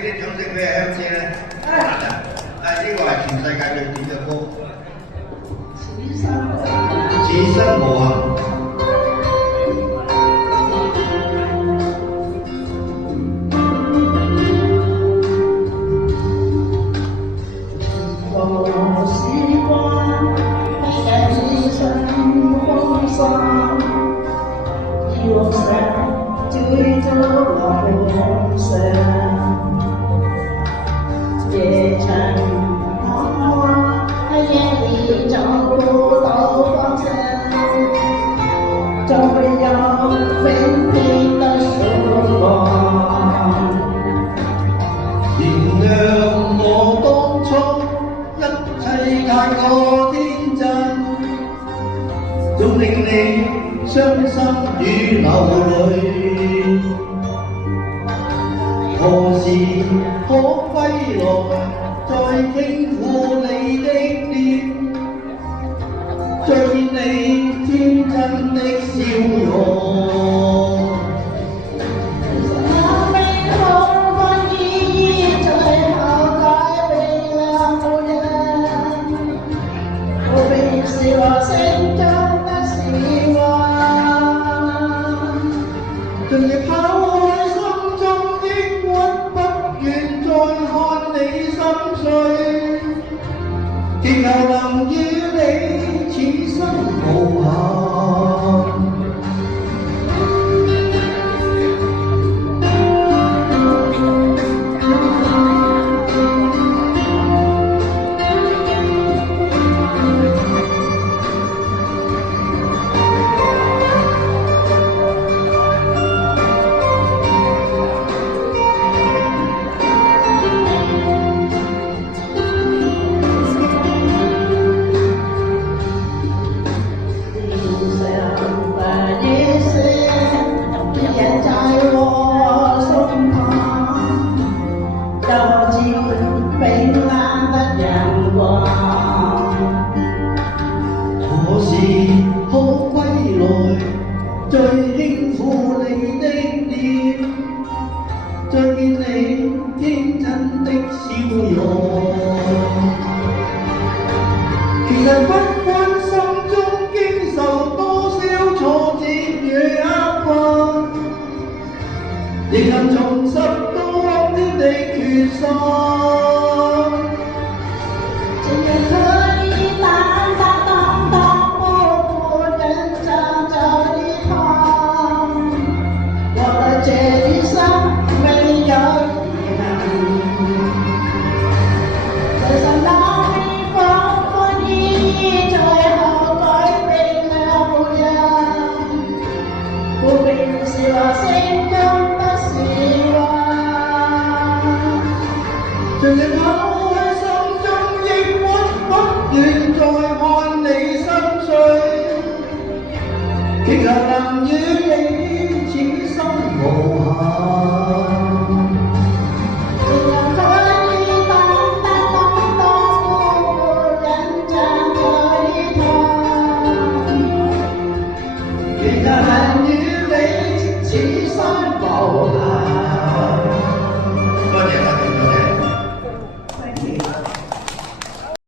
俾啲掌聲俾阿香姐咧。呢個係全世界最點嘅歌。此生無憾。夜長茫茫，喺夜裡找不到方向，找不到分別的曙光。原諒我當初一切太過天真，總令你傷心與流淚。何時可歸來，再輕撫你的臉，再見你天真的笑容。那美好的記憶最後改變了模樣，不必是我心中的希望。盡力拋開心中抑鬱，不願再看你心碎，祈求能與你此生無憾。何時可歸來，再輕撫你的臉，再見你天真的笑容。其實不管心中經受多少挫折與壓迫，仍能重拾當天的決心。這一生沒有遺憾，就算那微風雨最後改變了模樣，不必是我心中的希望。盡力拋開心中抑鬱，不願再看你心碎，祈求能與你此生無憾。